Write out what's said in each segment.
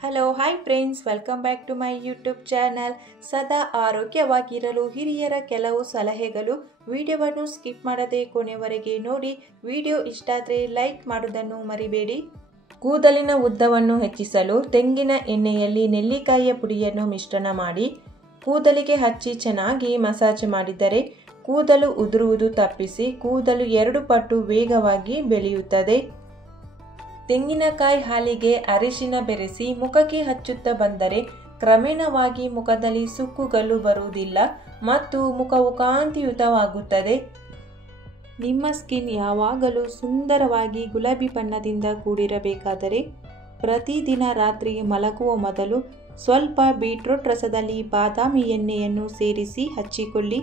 Hello hi friends, welcome back to my YouTube channel. ಸದಾ ಆರೋಗ್ಯವಾಗಿರಲು ಹಿರಿಯರ ಕೆಲವು ಸಲಹೆಗಳು. ವಿಡಿಯೋವನ್ನು ಸ್ಕಿಪ್ ಮಾಡದೆ ಕೊನೆವರೆಗೆ ನೋಡಿ. ವಿಡಿಯೋ ಇಷ್ಟ ಆದರೆ ಲೈಕ್ ಮಾಡೋದನ್ನು ಮರಿಬೇಡಿ. ಕೂದಲಿನ ಉದ್ದವನ್ನು ಹೆಚ್ಚಿಸಲು ತೆಂಗಿನ ಎಣ್ಣೆಯಲ್ಲಿ ನೆಲ್ಲಿಕಾಯಿಯ ಪುಡಿಯನ್ನು ಮಿಶ್ರಣ ಮಾಡಿ ಕೂದಲಿಗೆ ಹಚ್ಚಿ ಚೆನ್ನಾಗಿ ಮಸಾಜ್ ಮಾಡಿದರೆ ಕೂದಲು ಉದುರುವುದು ತಪ್ಪಿಸಿ ಕೂದಲು 2 ಪಟ್ಟು ವೇಗವಾಗಿ ಬೆಳೆಯುತ್ತದೆ. ತೆಂಗಿನಕಾಯಿ ಹಾಲಿಗೆ ಅರಿಶಿನ ಬೆರೆಸಿ ಮುಖಕ್ಕೆ ಹಚ್ಚುತ್ತಾ ಬಂದರೆ ಕ್ರಮೇಣವಾಗಿ ಮುಖದಲ್ಲಿ ಸುಕ್ಕುಗಳು ಬರುವುದಿಲ್ಲ ಮತ್ತು ಮುಖವು ಕಾಂತಿಯುತವಾಗುತ್ತದೆ. ನಿಮ್ಮ ಸ್ಕಿನ್ ಯಾವಾಗಲೂ ಸುಂದರವಾಗಿ ಗುಲಾಬಿ ಬಣ್ಣದಿಂದ ಕೂಡಿರಬೇಕಾದರೆ ಪ್ರತಿದಿನ ರಾತ್ರಿ ಮಲಗುವ ಮೊದಲು ಸ್ವಲ್ಪ ಬೀಟ್ರೂಟ್ ರಸದಲ್ಲಿ ಬಾದಾಮಿ ಎಣ್ಣೆಯನ್ನು ಸೇರಿಸಿ ಹಚ್ಚಿಕೊಳ್ಳಿ.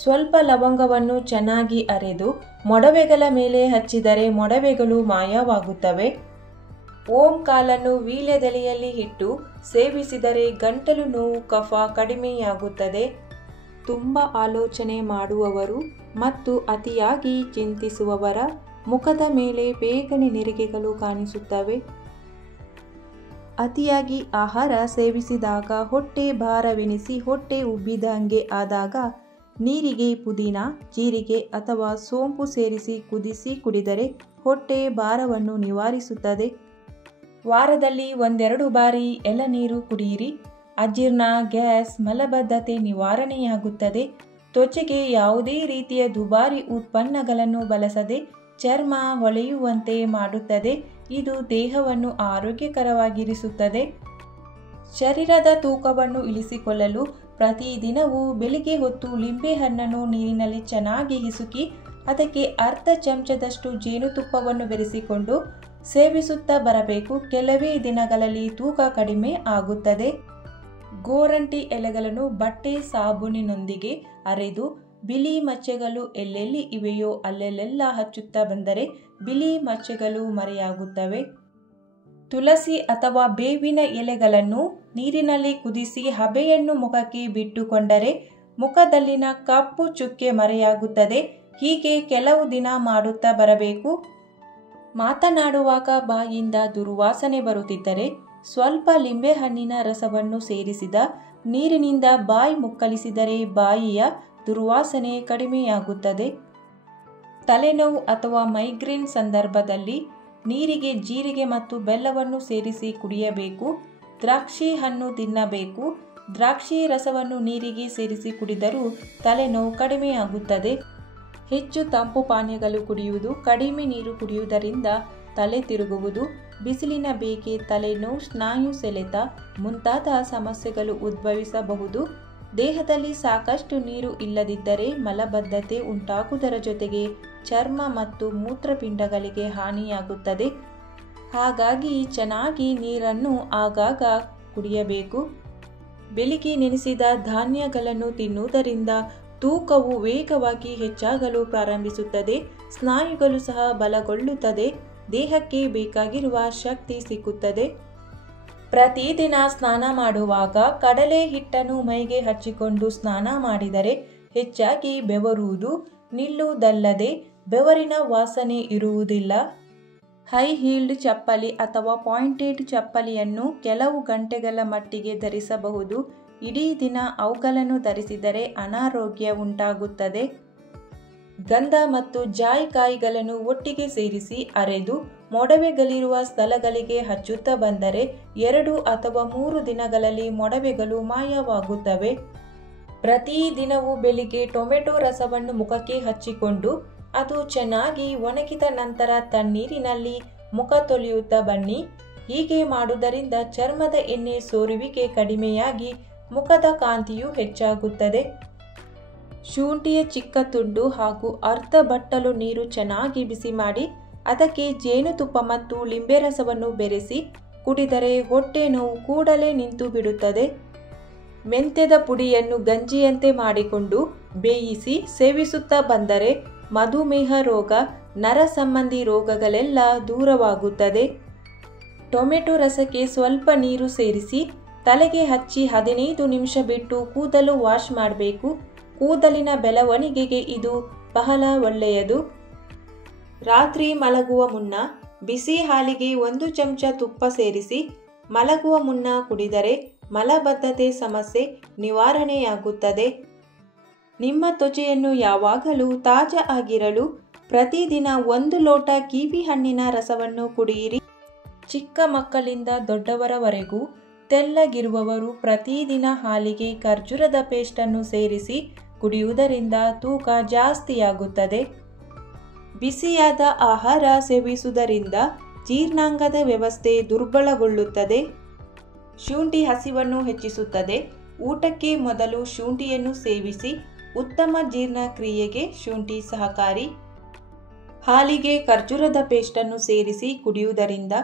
ಸ್ವಲ್ಪ ಲವಂಗವನ್ನು ಚೆನ್ನಾಗಿ ಅರೆದು ಮೊಡವೆಗಳ ಮೇಲೆ ಹಚ್ಚಿದರೆ ಮೊಡವೆಗಳು ಮಾಯವಾಗುತ್ತವೆ. ಓಂ ಕಾಲನ್ನು ವೀಳ್ಯದೆಲೆಯಲ್ಲಿ ಇಟ್ಟು ಸೇವಿಸಿದರೆ ಗಂಟಲು ನೋವು, ಕಫ ಕಡಿಮೆಯಾಗುತ್ತದೆ. ತುಂಬ ಆಲೋಚನೆ ಮಾಡುವವರು ಮತ್ತು ಅತಿಯಾಗಿ ಚಿಂತಿಸುವವರ ಮುಖದ ಮೇಲೆ ಬೇಗನೆ ನೆರಿಗೆಗಳು ಕಾಣಿಸುತ್ತವೆ. ಅತಿಯಾಗಿ ಆಹಾರ ಸೇವಿಸಿದಾಗ ಹೊಟ್ಟೆ ಭಾರವೆನಿಸಿ ಹೊಟ್ಟೆ ಉಬ್ಬಿದಂಗೆ ಆದಾಗ ನೀರಿಗೆ ಪುದೀನ, ಜೀರಿಗೆ ಅಥವಾ ಸೋಂಪು ಸೇರಿಸಿ ಕುದಿಸಿ ಕುಡಿದರೆ ಹೊಟ್ಟೆ ಭಾರವನ್ನು ನಿವಾರಿಸುತ್ತದೆ. ವಾರದಲ್ಲಿ 1-2 ಬಾರಿ ಎಳನೀರು ಕುಡಿಯಿರಿ. ಅಜೀರ್ಣ, ಗ್ಯಾಸ್, ಮಲಬದ್ಧತೆ ನಿವಾರಣೆಯಾಗುತ್ತದೆ. ತ್ವಚೆಗೆ ಯಾವುದೇ ರೀತಿಯ ದುಬಾರಿ ಉತ್ಪನ್ನಗಳನ್ನು ಬಳಸದೆ ಚರ್ಮ ಹೊಳೆಯುವಂತೆ ಮಾಡುತ್ತದೆ. ಇದು ದೇಹವನ್ನು ಆರೋಗ್ಯಕರವಾಗಿರಿಸುತ್ತದೆ. ಶರೀರದ ತೂಕವನ್ನು ಇಳಿಸಿಕೊಳ್ಳಲು ಪ್ರತಿದಿನವೂ ಬೆಳಿಗ್ಗೆ ಹೊತ್ತು ಲಿಂಬೆಹಣ್ಣನ್ನು ನೀರಿನಲ್ಲಿ ಚೆನ್ನಾಗಿ ಹಿಸುಕಿ ಅದಕ್ಕೆ ಅರ್ಧ ಚಮಚದಷ್ಟು ಜೇನುತುಪ್ಪವನ್ನು ಬೆರೆಸಿಕೊಂಡು ಸೇವಿಸುತ್ತಾ ಬರಬೇಕು. ಕೆಲವೇ ದಿನಗಳಲ್ಲಿ ತೂಕ ಕಡಿಮೆ ಆಗುತ್ತದೆ. ಗೋರಂಟಿ ಎಲೆಗಳನ್ನು ಬಟ್ಟೆ ಸಾಬೂನಿನೊಂದಿಗೆ ಅರೆದು ಬಿಳಿ ಮಚ್ಚೆಗಳು ಎಲ್ಲೆಲ್ಲಿ ಇವೆಯೋ ಅಲ್ಲೆಲ್ಲ ಹಚ್ಚುತ್ತಾ ಬಂದರೆ ಬಿಳಿ ಮಚ್ಚೆಗಳು ಮರೆಯಾಗುತ್ತವೆ. ತುಳಸಿ ಅಥವಾ ಬೇವಿನ ಎಲೆಗಳನ್ನು ನೀರಿನಲ್ಲಿ ಕುದಿಸಿ ಹಬೆಯನ್ನು ಮುಖಕ್ಕೆ ಬಿಟ್ಟುಕೊಂಡರೆ ಮುಖದಲ್ಲಿನ ಕಪ್ಪು ಚುಕ್ಕೆ ಮರೆಯಾಗುತ್ತದೆ. ಹೀಗೆ ಕೆಲವು ದಿನ ಮಾಡುತ್ತಾ ಬರಬೇಕು. ಮಾತನಾಡುವಾಗ ಬಾಯಿಂದ ದುರ್ವಾಸನೆ ಬರುತ್ತಿದ್ದರೆ ಸ್ವಲ್ಪ ಲಿಂಬೆಹಣ್ಣಿನ ರಸವನ್ನು ಸೇರಿಸಿದ ನೀರಿನಿಂದ ಬಾಯಿ ಮುಕ್ಕಳಿಸಿದರೆ ಬಾಯಿಯ ದುರ್ವಾಸನೆ ಕಡಿಮೆಯಾಗುತ್ತದೆ. ತಲೆನೋವು ಅಥವಾ ಮೈಗ್ರೇನ್ ಸಂದರ್ಭದಲ್ಲಿ ನೀರಿಗೆ ಜೀರಿಗೆ ಮತ್ತು ಬೆಲ್ಲವನ್ನು ಸೇರಿಸಿ ಕುಡಿಯಬೇಕು. ದ್ರಾಕ್ಷಿ ಹಣ್ಣು ತಿನ್ನಬೇಕು. ದ್ರಾಕ್ಷಿ ರಸವನ್ನು ನೀರಿಗೆ ಸೇರಿಸಿ ಕುಡಿದರೂ ತಲೆನೋವು ಕಡಿಮೆಯಾಗುತ್ತದೆ. ಹೆಚ್ಚು ತಂಪು ಪಾನೀಯಗಳು ಕುಡಿಯುವುದು, ಕಡಿಮೆ ನೀರು ಕುಡಿಯುವುದರಿಂದ ತಲೆ ತಿರುಗುವುದು, ಬಿಸಿಲಿನ ಬೇಗೆ, ತಲೆನೋವು, ಸ್ನಾಯು ಸೆಳೆತ ಮುಂತಾದ ಸಮಸ್ಯೆಗಳು ಉದ್ಭವಿಸಬಹುದು. ದೇಹದಲ್ಲಿ ಸಾಕಷ್ಟು ನೀರು ಇಲ್ಲದಿದ್ದರೆ ಮಲಬದ್ಧತೆ ಉಂಟಾಗುವುದರ ಜೊತೆಗೆ ಚರ್ಮ ಮತ್ತು ಮೂತ್ರಪಿಂಡಗಳಿಗೆ ಹಾನಿಯಾಗುತ್ತದೆ. ಹಾಗಾಗಿ ಚೆನ್ನಾಗಿ ನೀರನ್ನು ಆಗಾಗ ಕುಡಿಯಬೇಕು. ಬೆಳಿಗ್ಗೆ ನೆನೆಸಿದ ಧಾನ್ಯಗಳನ್ನು ತಿನ್ನುವುದರಿಂದ ತೂಕವು ವೇಗವಾಗಿ ಹೆಚ್ಚಾಗಲು ಪ್ರಾರಂಭಿಸುತ್ತದೆ. ಸ್ನಾಯುಗಳು ಸಹ ಬಲಗೊಳ್ಳುತ್ತದೆ. ದೇಹಕ್ಕೆ ಬೇಕಾಗಿರುವ ಶಕ್ತಿ ಸಿಕ್ಕುತ್ತದೆ. ಪ್ರತಿದಿನ ಸ್ನಾನ ಮಾಡುವಾಗ ಕಡಲೆ ಹಿಟ್ಟನ್ನು ಮೈಗೆ ಹಚ್ಚಿಕೊಂಡು ಸ್ನಾನ ಮಾಡಿದರೆ ಹೆಚ್ಚಾಗಿ ಬೆವರುವುದು ನಿಲ್ಲುವುದಲ್ಲದೆ ಬೆವರಿನ ವಾಸನೆ ಇರುವುದಿಲ್ಲ. ಹೈ ಹೀಲ್ಡ್ ಚಪ್ಪಲಿ ಅಥವಾ ಪಾಯಿಂಟೆಡ್ ಚಪ್ಪಲಿಯನ್ನು ಕೆಲವು ಗಂಟೆಗಳ ಮಟ್ಟಿಗೆ ಧರಿಸಬಹುದು. ಇಡೀ ದಿನ ಅವುಗಳನ್ನು ಧರಿಸಿದರೆ ಅನಾರೋಗ್ಯ ಉಂಟಾಗುತ್ತದೆ. ಗಂಧ ಮತ್ತು ಜಾಯಿಕಾಯಿಗಳನ್ನು ಒಟ್ಟಿಗೆ ಸೇರಿಸಿ ಅರೆದು ಮೊಡವೆಗಳಿರುವ ಸ್ಥಳಗಳಿಗೆ ಹಚ್ಚುತ್ತಾ ಬಂದರೆ 2 ಅಥವಾ 3 ದಿನಗಳಲ್ಲಿ ಮೊಡವೆಗಳು ಮಾಯವಾಗುತ್ತವೆ. ಪ್ರತಿದಿನವೂ ಬೆಳಿಗ್ಗೆ ಟೊಮೆಟೊ ರಸವನ್ನು ಮುಖಕ್ಕೆ ಹಚ್ಚಿಕೊಂಡು ಅದು ಚೆನ್ನಾಗಿ ಒಣಗಿದ ನಂತರ ತಣ್ಣೀರಿನಲ್ಲಿ ಮುಖ ತೊಳೆಯುತ್ತಾ ಬನ್ನಿ. ಹೀಗೆ ಮಾಡುವುದರಿಂದ ಚರ್ಮದ ಎಣ್ಣೆ ಸೋರುವಿಕೆ ಕಡಿಮೆಯಾಗಿ ಮುಖದ ಕಾಂತಿಯು ಹೆಚ್ಚಾಗುತ್ತದೆ. ಶುಂಠಿಯ ಚಿಕ್ಕ ತುಂಡು ಹಾಗೂ ಅರ್ಧ ಬಟ್ಟಲು ನೀರು ಚೆನ್ನಾಗಿ ಬಿಸಿ ಮಾಡಿ ಅದಕ್ಕೆ ಜೇನುತುಪ್ಪ ಮತ್ತು ಲಿಂಬೆ ರಸವನ್ನು ಬೆರೆಸಿ ಕುಡಿದರೆ ಹೊಟ್ಟೆ ನೋವು ಕೂಡಲೇ ನಿಂತು ಬಿಡುತ್ತದೆ. ಮೆಂತ್ಯದ ಪುಡಿಯನ್ನು ಗಂಜಿಯಂತೆ ಮಾಡಿಕೊಂಡು ಬೇಯಿಸಿ ಸೇವಿಸುತ್ತಾ ಬಂದರೆ ಮಧುಮೇಹ ರೋಗ, ನರ ಸಂಬಂಧಿ ರೋಗಗಳೆಲ್ಲ ದೂರವಾಗುತ್ತದೆ. ಟೊಮೆಟೊ ರಸಕ್ಕೆ ಸ್ವಲ್ಪ ನೀರು ಸೇರಿಸಿ ತಲೆಗೆ ಹಚ್ಚಿ 15 ನಿಮಿಷ ಬಿಟ್ಟು ಕೂದಲು ವಾಶ್ ಮಾಡಬೇಕು. ಕೂದಲಿನ ಬೆಳವಣಿಗೆಗೆ ಇದು ಬಹಳ ಒಳ್ಳೆಯದು. ರಾತ್ರಿ ಮಲಗುವ ಮುನ್ನ ಬಿಸಿ ಹಾಲಿಗೆ 1 ಚಮಚ ತುಪ್ಪ ಸೇರಿಸಿ ಮಲಗುವ ಮುನ್ನ ಕುಡಿದರೆ ಮಲಬದ್ಧತೆ ಸಮಸ್ಯೆ ನಿವಾರಣೆಯಾಗುತ್ತದೆ. ನಿಮ್ಮ ತ್ವಚೆಯನ್ನು ಯಾವಾಗಲೂ ತಾಜಾ ಆಗಿರಲು ಪ್ರತಿದಿನ 1 ಲೋಟ ಕಿವಿ ಹಣ್ಣಿನ ರಸವನ್ನು ಕುಡಿಯಿರಿ. ಚಿಕ್ಕ ಮಕ್ಕಳಿಂದ ದೊಡ್ಡವರವರೆಗೂ ತೆಳ್ಳಗಿರುವವರು ಪ್ರತಿದಿನ ಹಾಲಿಗೆ ಖರ್ಜೂರದ ಪೇಸ್ಟನ್ನು ಸೇರಿಸಿ ಕುಡಿಯುವುದರಿಂದ ತೂಕ ಜಾಸ್ತಿಯಾಗುತ್ತದೆ. ಬಿಸಿಯಾದ ಆಹಾರ ಸೇವಿಸುವುದರಿಂದ ಜೀರ್ಣಾಂಗದ ವ್ಯವಸ್ಥೆ ದುರ್ಬಲಗೊಳ್ಳುತ್ತದೆ. ಶುಂಠಿ ಹಸಿವನ್ನು ಹೆಚ್ಚಿಸುತ್ತದೆ. ಊಟಕ್ಕೆ ಮೊದಲು ಶುಂಠಿಯನ್ನು ಸೇವಿಸಿ. ಉತ್ತಮ ಜೀರ್ಣಕ್ರಿಯೆಗೆ ಶುಂಠಿ ಸಹಕಾರಿ. ಹಾಲಿಗೆ ಖರ್ಜೂರದ ಪೇಸ್ಟನ್ನು ಸೇರಿಸಿ ಕುಡಿಯುವುದರಿಂದ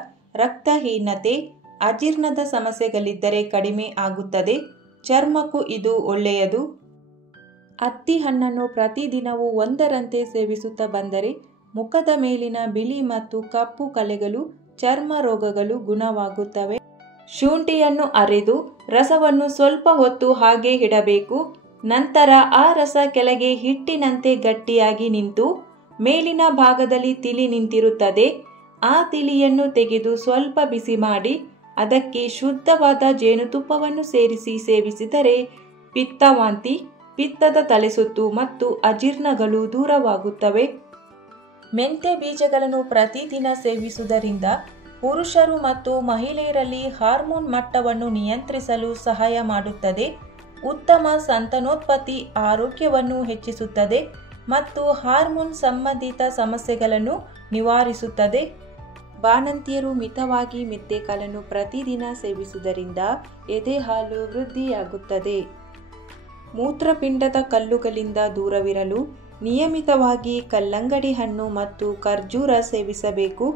ರಕ್ತಹೀನತೆ, ಅಜೀರ್ಣದ ಸಮಸ್ಯೆಗಳಿದ್ದರೆ ಕಡಿಮೆ ಆಗುತ್ತದೆ. ಚರ್ಮಕ್ಕೂ ಇದು ಒಳ್ಳೆಯದು. ಹತ್ತಿ ಹಣ್ಣನ್ನು ಪ್ರತಿದಿನವೂ ಒಂದರಂತೆ ಸೇವಿಸುತ್ತಾ ಬಂದರೆ ಮುಖದ ಮೇಲಿನ ಬಿಳಿ ಮತ್ತು ಕಪ್ಪು ಕಲೆಗಳು, ಚರ್ಮ ರೋಗಗಳು ಗುಣವಾಗುತ್ತವೆ. ಶುಂಠಿಯನ್ನು ಅರೆದು ರಸವನ್ನು ಸ್ವಲ್ಪ ಹೊತ್ತು ಹಾಗೆ ಇಡಬೇಕು. ನಂತರ ಆ ರಸ ಕೆಳಗೆ ಹಿಟ್ಟಿನಂತೆ ಗಟ್ಟಿಯಾಗಿ ನಿಂತು ಮೇಲಿನ ಭಾಗದಲ್ಲಿ ತಿಳಿ ನಿಂತಿರುತ್ತದೆ. ಆ ತಿಳಿಯನ್ನು ತೆಗೆದು ಸ್ವಲ್ಪ ಬಿಸಿ ಮಾಡಿ ಅದಕ್ಕೆ ಶುದ್ಧವಾದ ಜೇನುತುಪ್ಪವನ್ನು ಸೇರಿಸಿ ಸೇವಿಸಿದರೆ ಪಿತ್ತವಾಂತಿ, ಪಿತ್ತದ ತಲೆಸುತ್ತು ಮತ್ತು ಅಜೀರ್ಣಗಳು ದೂರವಾಗುತ್ತವೆ. ಮೆಂತ್ಯ ಬೀಜಗಳನ್ನು ಪ್ರತಿದಿನ ಸೇವಿಸುವುದರಿಂದ ಪುರುಷರು ಮತ್ತು ಮಹಿಳೆಯರಲ್ಲಿ ಹಾರ್ಮೋನ್ ಮಟ್ಟವನ್ನು ನಿಯಂತ್ರಿಸಲು ಸಹಾಯ ಮಾಡುತ್ತದೆ. ಉತ್ತಮ ಸಂತಾನೋತ್ಪತ್ತಿ ಆರೋಗ್ಯವನ್ನು ಹೆಚ್ಚಿಸುತ್ತದೆ ಮತ್ತು ಹಾರ್ಮೋನ್ ಸಂಬಂಧಿತ ಸಮಸ್ಯೆಗಳನ್ನು ನಿವಾರಿಸುತ್ತದೆ. ಬಾಣಂತಿಯರು ಮಿತವಾಗಿ ಮೆಂತೆಕಾಳನ್ನು ಪ್ರತಿದಿನ ಸೇವಿಸುವುದರಿಂದ ಎದೆಹಾಲು ವೃದ್ಧಿಯಾಗುತ್ತದೆ. ಮೂತ್ರಪಿಂಡದ ಕಲ್ಲುಗಳಿಂದ ದೂರವಿರಲು ನಿಯಮಿತವಾಗಿ ಕಲ್ಲಂಗಡಿ ಹಣ್ಣು ಮತ್ತು ಖರ್ಜೂರ ಸೇವಿಸಬೇಕು.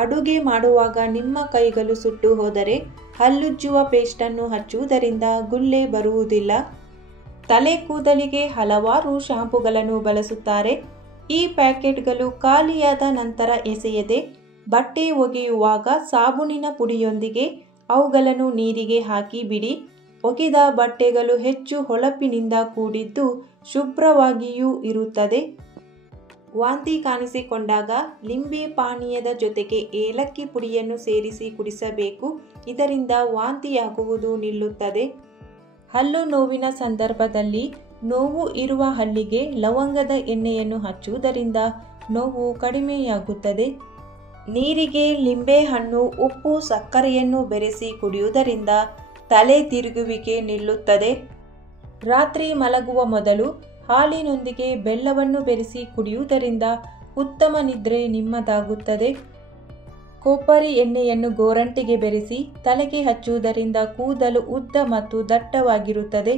ಅಡುಗೆ ಮಾಡುವಾಗ ನಿಮ್ಮ ಕೈಗಳು ಸುಟ್ಟು ಹೋದರೆ ಹಲ್ಲುಜ್ಜುವ ಪೇಸ್ಟನ್ನು ಹಚ್ಚುವುದರಿಂದ ಗುಳ್ಳೆ ಬರುವುದಿಲ್ಲ. ತಲೆ ಕೂದಲಿಗೆ ಹಲವಾರು ಶಾಂಪೂಗಳನ್ನು ಬಳಸುತ್ತಾರೆ. ಈ ಪ್ಯಾಕೆಟ್ಗಳು ಖಾಲಿಯಾದ ನಂತರ ಎಸೆಯದೆ ಬಟ್ಟೆ ಒಗೆಯುವಾಗ ಸಾಬೂನಿನ ಪುಡಿಯೊಂದಿಗೆ ಅವುಗಳನ್ನು ನೀರಿಗೆ ಹಾಕಿ ಬಿಡಿ. ಒಗೆದ ಬಟ್ಟೆಗಳು ಹೆಚ್ಚು ಹೊಳಪಿನಿಂದ ಕೂಡಿದ್ದು ಶುಭ್ರವಾಗಿಯೂ ಇರುತ್ತದೆ. ವಾಂತಿ ಕಾಣಿಸಿಕೊಂಡಾಗ ಲಿಂಬೆ ಪಾನೀಯದ ಜೊತೆಗೆ ಏಲಕ್ಕಿ ಪುಡಿಯನ್ನು ಸೇರಿಸಿ ಕುಡಿಸಬೇಕು. ಇದರಿಂದ ವಾಂತಿಯಾಗುವುದು ನಿಲ್ಲುತ್ತದೆ. ಹಲ್ಲು ನೋವಿನ ಸಂದರ್ಭದಲ್ಲಿ ನೋವು ಇರುವ ಹಲ್ಲಿಗೆ ಲವಂಗದ ಎಣ್ಣೆಯನ್ನು ಹಚ್ಚುವುದರಿಂದ ನೋವು ಕಡಿಮೆಯಾಗುತ್ತದೆ. ನೀರಿಗೆ ಲಿಂಬೆಹಣ್ಣು, ಉಪ್ಪು, ಸಕ್ಕರೆಯನ್ನು ಬೆರೆಸಿ ಕುಡಿಯುವುದರಿಂದ ತಲೆ ತಿರುಗುವಿಕೆ ನಿಲ್ಲುತ್ತದೆ. ರಾತ್ರಿ ಮಲಗುವ ಮೊದಲು ಹಾಲಿನೊಂದಿಗೆ ಬೆಲ್ಲವನ್ನು ಬೆರೆಸಿ ಕುಡಿಯುವುದರಿಂದ ಉತ್ತಮ ನಿದ್ರೆ ನಿಮ್ಮದಾಗುತ್ತದೆ. ಕೊಬ್ಬರಿ ಎಣ್ಣೆಯನ್ನು ಗೋರಂಟಿಗೆ ಬೆರೆಸಿ ತಲೆಗೆ ಹಚ್ಚುವುದರಿಂದ ಕೂದಲು ಉದ್ದ ಮತ್ತು ದಟ್ಟವಾಗಿರುತ್ತದೆ.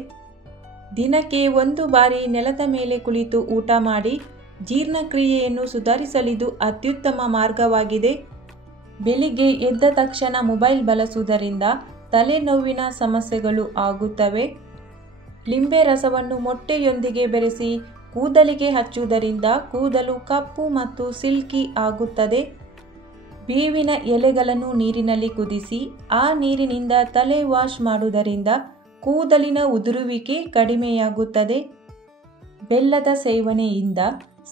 ದಿನಕ್ಕೆ 1 ಬಾರಿ ನೆಲದ ಮೇಲೆ ಕುಳಿತು ಊಟ ಮಾಡಿ ಜೀರ್ಣಕ್ರಿಯೆಯನ್ನು ಸುಧಾರಿಸಲಿದು ಅತ್ಯುತ್ತಮ ಮಾರ್ಗವಾಗಿದೆ. ಬೆಳಿಗ್ಗೆ ಎದ್ದ ತಕ್ಷಣ ಮೊಬೈಲ್ ಬಳಸುವುದರಿಂದ ತಲೆನೋವಿನ ಸಮಸ್ಯೆಗಳು ಆಗುತ್ತವೆ. ಲಿಂಬೆ ರಸವನ್ನು ಮೊಟ್ಟೆಯೊಂದಿಗೆ ಬೆರೆಸಿ ಕೂದಲಿಗೆ ಹಚ್ಚುವುದರಿಂದ ಕೂದಲು ಕಪ್ಪು ಮತ್ತು ಸಿಲ್ಕಿ ಆಗುತ್ತದೆ. ಬೇವಿನ ಎಲೆಗಳನ್ನು ನೀರಿನಲ್ಲಿ ಕುದಿಸಿ ಆ ನೀರಿನಿಂದ ತಲೆ ವಾಶ್ ಮಾಡುವುದರಿಂದ ಕೂದಲಿನ ಉದುರುವಿಕೆ ಕಡಿಮೆಯಾಗುತ್ತದೆ. ಬೆಲ್ಲದ ಸೇವನೆಯಿಂದ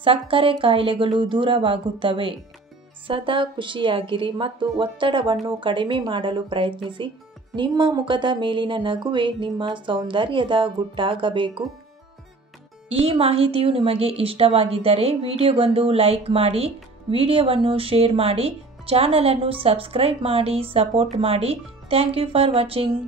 ಸಕ್ಕರೆ ಕಾಯಿಲೆಗಳು ದೂರವಾಗುತ್ತವೆ. ಸದಾ ಖುಷಿಯಾಗಿರಿ ಮತ್ತು ಒತ್ತಡವನ್ನು ಕಡಿಮೆ ಮಾಡಲು ಪ್ರಯತ್ನಿಸಿ. ನಿಮ್ಮ ಮುಖದ ಮೇಲಿನ ನಗುವೇ ನಿಮ್ಮ ಸೌಂದರ್ಯದ ಗುಟ್ಟಾಗಬೇಕು. ಈ ಮಾಹಿತಿಯು ನಿಮಗೆ ಇಷ್ಟವಾಗಿದ್ದರೆ ವಿಡಿಯೋಗೊಂದು ಲೈಕ್ ಮಾಡಿ, ವಿಡಿಯೋವನ್ನು ಶೇರ್ ಮಾಡಿ, ಚಾನಲನ್ನು ಸಬ್ಸ್ಕ್ರೈಬ್ ಮಾಡಿ ಸಪೋರ್ಟ್ ಮಾಡಿ. Thank you for watching.